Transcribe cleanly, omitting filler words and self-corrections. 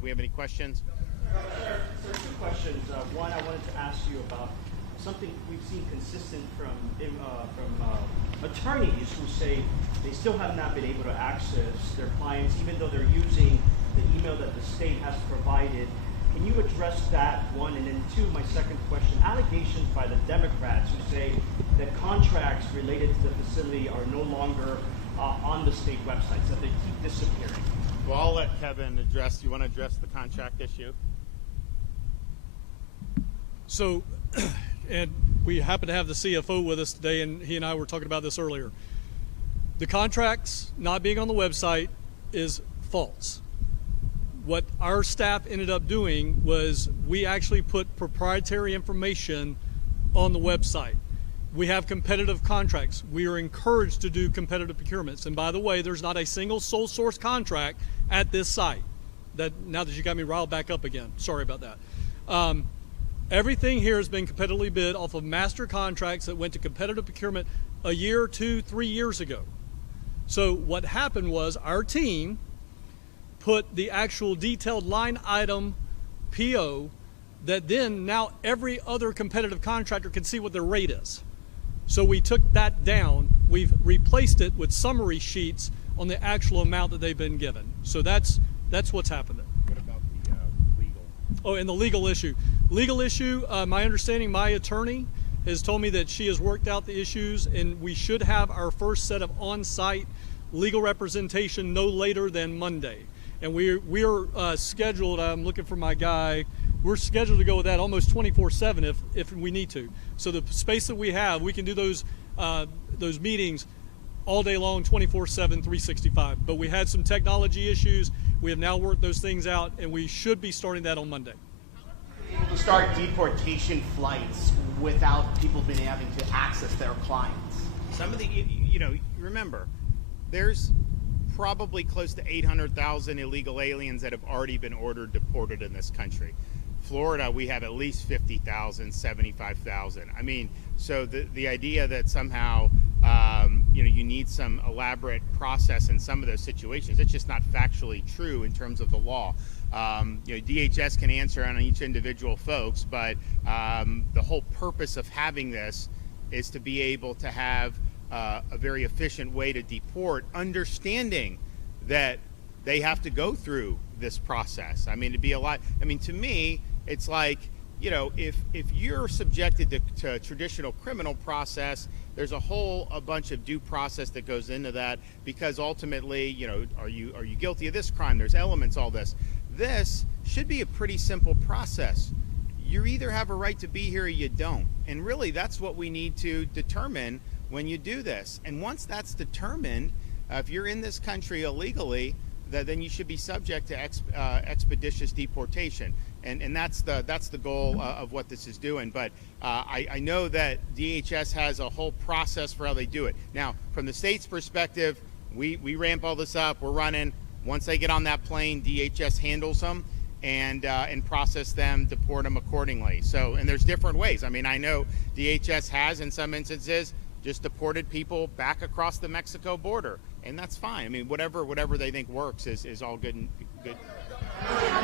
Do we have any questions? Sir, two questions. One, I wanted to ask you about something we've seen consistent from attorneys who say they still have not been able to access their clients, even though they're using the email that the state has provided. Can you address that, one? And then two, my second question, allegations by the Democrats who say that contracts related to the facility are no longer on the state websites, that they keep disappearing. Well, I'll let Kevin address. You want to address the contract issue? So, and we happen to have the CFO with us today, and he and I were talking about this earlier. The contracts not being on the website is false. What our staff ended up doing was we actually put proprietary information on the website. We have competitive contracts. We are encouraged to do competitive procurements. And by the way, there's not a single sole source contract at this site. Now that you got me riled back up again, sorry about that. Everything here has been competitively bid off of master contracts that went to competitive procurement a year, 2, 3 years ago. So what happened was our team put the actual detailed line item PO that then now every other competitive contractor can see what their rate is. So we took that down. We've replaced it with summary sheets on the actual amount that they've been given. So that's what's happened there. What about the legal? Oh, and the legal issue. Legal issue, my understanding, my attorney has told me that she has worked out the issues and we should have our first set of on-site legal representation no later than Monday. And we are scheduled, I'm looking for my guy, we're scheduled to go with that almost 24/7 if we need to. So the space that we have, we can do those meetings all day long, 24/7, 365. But we had some technology issues. We have now worked those things out, and we should be starting that on Monday. Able to start deportation flights without people being having to access their clients. Some of the, remember, there's probably close to 800,000 illegal aliens that have already been ordered deported in this country. Florida, we have at least 50,000, 75,000. I mean, so the idea that somehow, you need some elaborate process in some of those situations, it's just not factually true in terms of the law. DHS can answer on each individual folks, but the whole purpose of having this is to be able to have a very efficient way to deport, understanding that they have to go through this process. I mean, to me, it's like, if you're subjected to traditional criminal process, there's a bunch of due process that goes into that, because ultimately, are you guilty of this crime? There's elements, all this. This should be a pretty simple process. You either have a right to be here or you don't. And really, that's what we need to determine when you do this. And once that's determined, if you're in this country illegally, then you should be subject to expeditious deportation. And that's the goal of what this is doing. But I know that DHS has a whole process for how they do it. Now, from the state's perspective, we ramp all this up, we're running. Once they get on that plane, DHS handles them and process them, deport them accordingly. So, and there's different ways. I mean, I know DHS has, in some instances, just deported people back across the Mexico border, and that's fine. I mean, whatever they think works is all good and good.